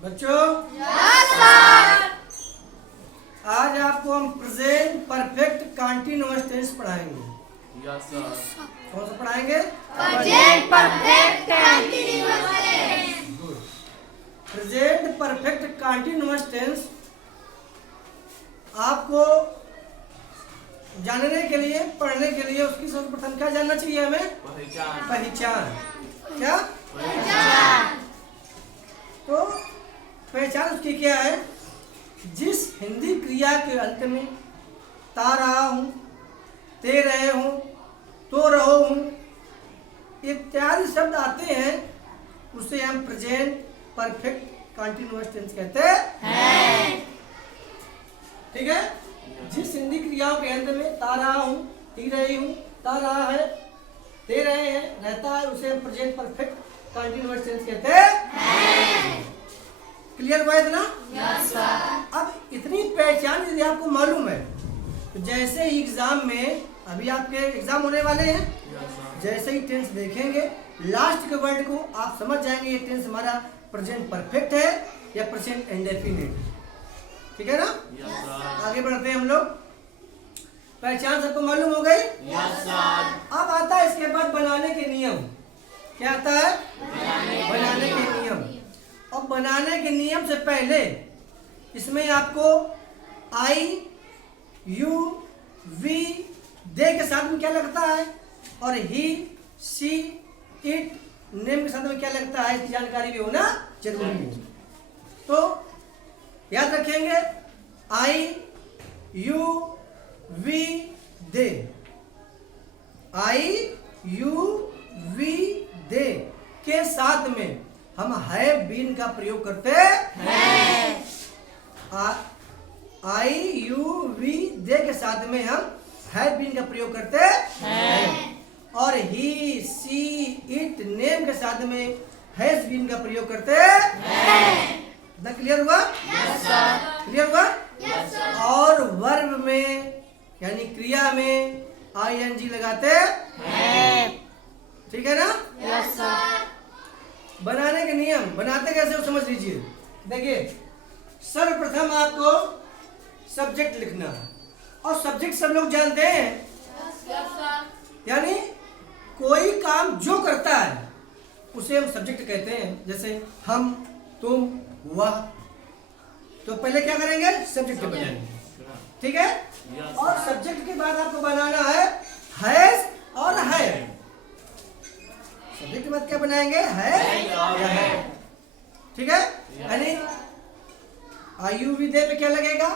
बच्चों आज आपको हम प्रेजेंट परफेक्ट कंटीन्यूअस टेंस पढ़ाएंगे। Yes sir. कौन सा पढ़ाएंगे? Present perfect continuous tense. Good. Present perfect continuous tense आपको जानने के लिए, पढ़ने के लिए उसकी सर्वप्रथम क्या जानना चाहिए हमें? पहचान। क्या तो पहचान उसकी क्या है? जिस हिंदी क्रिया के अंत में ता रहा हूं, ते रहे हूं, तो रहो हूं इत्यादि शब्द आते हैं उसे हम प्रेजेंट परफेक्ट कंटीन्यूअस टेंस कहते हैं। ठीक है? जिस हिंदी क्रियाओं के अंत में ता रहा हूं, ती रही हूं, ता रहा है, ते रहे हैं, रहता है, उसे हम प्रेजेंट परफेक्ट कंटीन्यूअस टेंस कहते हैं। क्लियर हुआ इतना? Yes sir. अब इतनी पहचान यदि आपको मालूम है तो जैसे ही एग्जाम में, अभी आपके एग्जाम होने वाले हैं, जैसे ही टेंस देखेंगे लास्ट के वर्ड को आप समझ जाएंगे ये टेंस हमारा प्रेजेंट परफेक्ट है या प्रेजेंट इंडेफिनिट। ठीक है ना? आगे बढ़ते हैं हम लोग। पहचान सबको मालूम हो गई? अब आता है इसके बाद बनाने के नियम। क्या आता है? बनाने के नियम। और बनाने के नियम से पहले इसमें आपको आई, यू, वी, दे के साथ में क्या लगता है और ही, सी, इट, नेम के साथ में क्या लगता है इसकी जानकारी भी होना जरूरी है। तो याद रखेंगे I, you, we, they. I, you, we, they के साथ में हम हैव बीन का प्रयोग करते हैं। आई, यू, वी, दे के साथ में हम हैव बीन का प्रयोग करते हैं। और ही, सी, इट, नेम के साथ में हैज बीन का प्रयोग करते हैं। इतना क्लियर हुआ? Yes sir. क्लियर हुआ? Yes sir. और वर्ब में यानी क्रिया में आईएनजी लगाते हैं। ठीक है ना? Yes sir. बनाने के नियम बनाते कैसे हो समझ लीजिए। देखिए, सर्वप्रथम आपको सब्जेक्ट लिखना है और सब्जेक्ट सब लोग जानते हैं, यानी कोई काम जो करता है उसे हम सब्जेक्ट कहते हैं। जैसे हम, तुम, वह, तो पहले क्या करेंगे? सब्जेक्ट बनाएंगे। ठीक है? और सब्जेक्ट के बाद आपको बनाना है हैज और है। सब्जेक्ट के बाद क्या बनाएंगे? है या है। ठीक है? यानी आई, यू, वी, दे में क्या लगेगा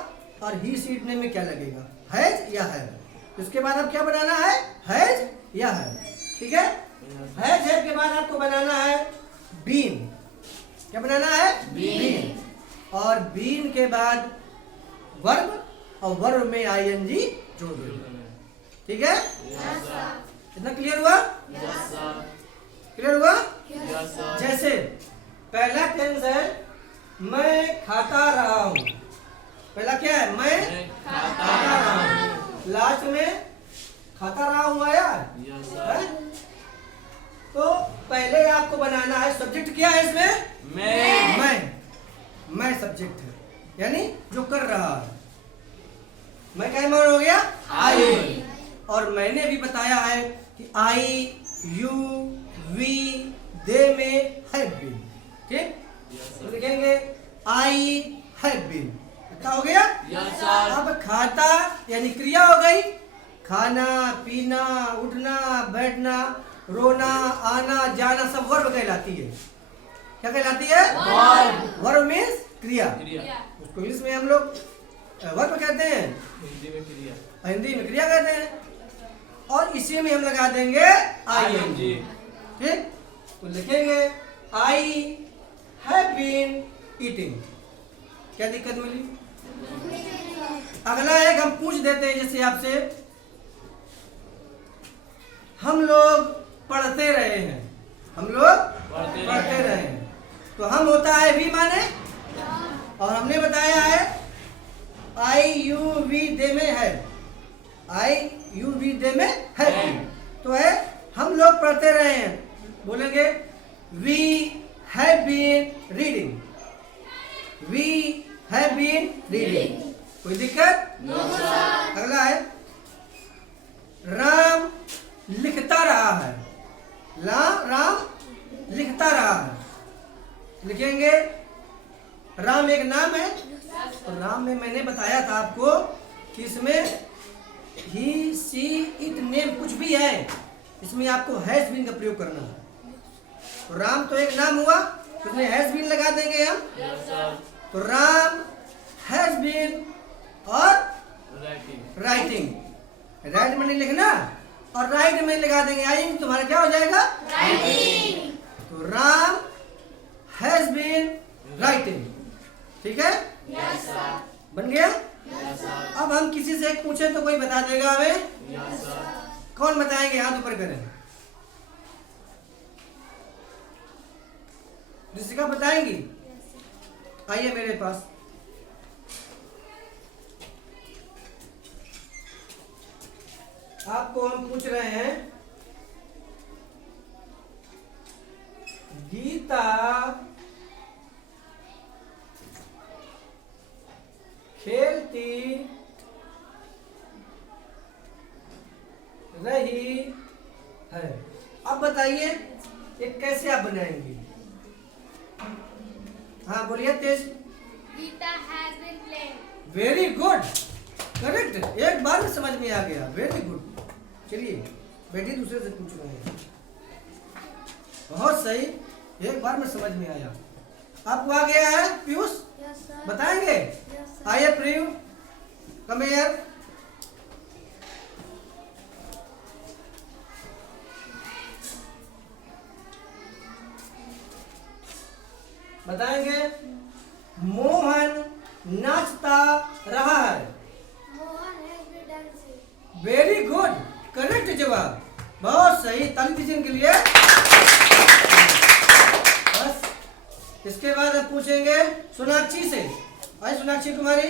और ही, सी, इट, नेम में क्या लगेगा? हैज या है। उसके बाद आप क्या बनाना है? हैज या है। ठीक है? हैज है के बाद आपको बनाना है बीन। क्या बनाना है? बीन। और बीन के बाद वर्ब और वर्ब में आईएनजी जोड़ देना। ठीक है? इतना क्लियर हुआ? क्लियर हुआ? जैसे पहला टेंस है मैं खाता रहा हूं। पहला क्या है? मैं खाता रहा हूं। लास्ट में खाता रहा हूं आया है? तो पहले आपको बनाना है सब्जेक्ट। क्या है इसमें? मैं सब्जेक्ट है, यानी जो कर रहा है। मैं क्या मान हो गया? आई। और मैंने भी बताया है कि आई, यू, वी, दे में हैव बीन। ठीक? तो लिखेंगे आई हैव बीन। क्या हो गया? अब खाता यानी क्रिया हो गई। खाना, पीना, उठना, बैठना, रोना, आना, जाना सब वर्ब कहलाती है। क्या कहलाती है? वर्ब मीन्स क्रिया। उसको इंग्लिश में हम लोग वर्ब कहते हैं, हिंदी में क्रिया कहते हैं। और इसी में हम लगा देंगे आईएनजी। ठीक? तो लिखेंगे आई हैव बीन ईटिंग। क्या दिक्कत मिली? अगला एक हम पूछ देते हैं जैसे आपसे, हम लोग पढ़ते रहे हैं। हम लोग पढ़ते रहे हैं तो हम होता है भी माने, और हमने बताया है आई, यू, वी, दे में है। आई, यू, वी, दे में है तो है हम लोग पढ़ते रहे हैं। बोलेंगे we have been reading. We have been reading. कोई दिक्कत? No sir. अगला है राम लिखता रहा है। राम लिखता रहा है। लिखेंगे राम एक नाम है, तो राम में मैंने बताया था आपको कि इसमें ही सी इट नेम कुछ भी है, इसमें आपको हैज बीन का प्रयोग करना है। तो राम तो एक नाम हुआ, तो इसमें हैज बीन लगा देंगे हम। तो राम हैज बीन और राइटिंग, राइट में नहीं लिखना और राइट में लगा देंगे आई, तुम्हारा क्या हो जाएगा? राइटिंग। तो राम हैज बीन राइटिंग। ठीक है, यस सर। बन गया। Yes sir. अब हम किसी से एक पूछे तो कोई बता देगा हमें? Yes sir. कौन बताएंगे? हाथ ऊपर करें। ऋषिका बताएंगी? आइए मेरे पास। आपको हम पूछ रहे हैं गीता खेलती रही है। अब बताइए ये कैसे आप बनाएंगे? हाँ बोलिए तेज। Gita has been playing। Very good, correct, एक बार में समझ में आ गया। Very good. चलिए बैठिए, दूसरे से पूछ रहे हैं। बहुत सही, एक बार में समझ में आया। आपको आ गया है पीयूष? Yes sir. बताएंगे? Yes sir. आइए प्रियू, कम हियर। बताएंगे मोहन नाचता रहा है। Mohan has been dancing। Very good, correct जवाब, बहुत सही। ताली दीजिए इनके लिए। बस इसके बाद अब पूछेंगे सोनाक्षी से। आई सोनाक्षी कुमारी,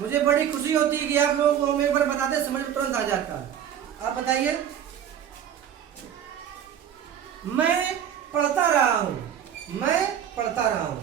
मुझे बड़ी खुशी होती है कि आप लोगों को हम एक बार बताते समझ में तुरंत आ जाता है। आप बताइए। मैं पढ़ता रहा हूँ, मैं पढ़ता रहा हूँ।